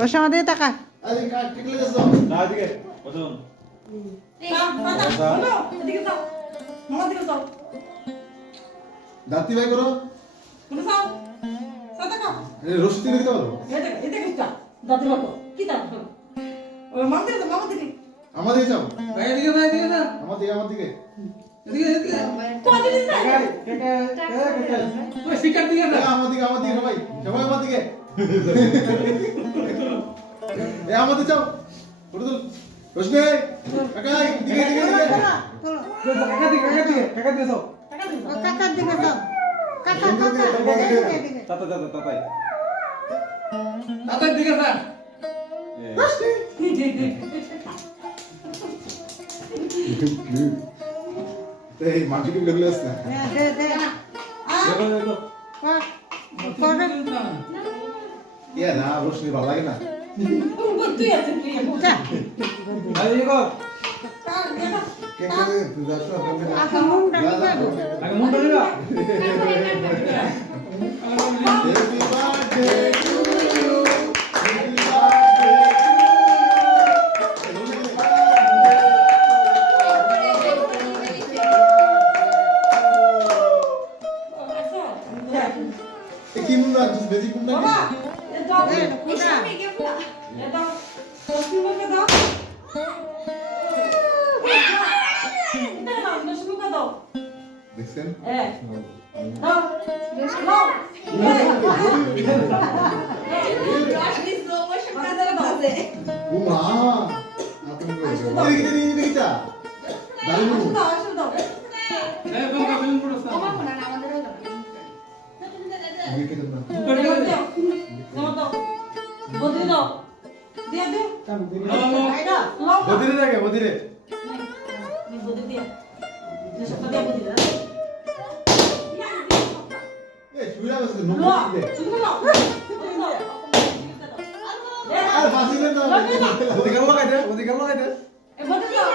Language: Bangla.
ওর সামনে দিয়ে তাকা। আরে কাট টিকলে যাস না দিকে বসুন এদিকে যাও মামা দিকে যাও দাঁতি ভাই করো কোন যাও সাদা কা এই রশি দিকে দিতে পারো এটা কিটা দাদি বাবা কি তা ও মামা দিকে আমাদের যাও ভাই এদিকে না আমাদের এদিকে তো দিদি না ওই শিকার দিকে না আমাদের সবাই আমাদের এ আমাদের যাও ফটো তুল রশনি কাকাই দিকে কাকা দিয়ে সব কাকার দিকে যাও। কাকা তাতা তাতার দিকে যা এই মাটিকে লাগলে আছে না দে দেখো ইয়া না রশনি ভালো লাগে না তুই আছে তুই ভাই দেখো কে কে তুই যাস না আগে মুন্ডা নিয়ে আগে মুন্ডা নিবা happy birthday to you happy birthday কি মুন্ডা just basic মুন্ডা বাবা এটা পুরা এটা কফি মগে দাও এটা না নসুম কা দাও দেখছেন দাও দাও ও মা আপনি এদিকে যা দারুণ দাও এই বলকা ফিল্ম পড়ছ এদিকে দাও বদলি দাও দিয়ে দিও আইডা লাও বদিরে দেখে বদিরে নি বদলি দিয়া যে সব দিয়া বদলি দাও এ শুইরা বসে নো লাও দে তুমি লাও আর বাসিলে না ওদিকে লাগাই দে এ বদলি দাও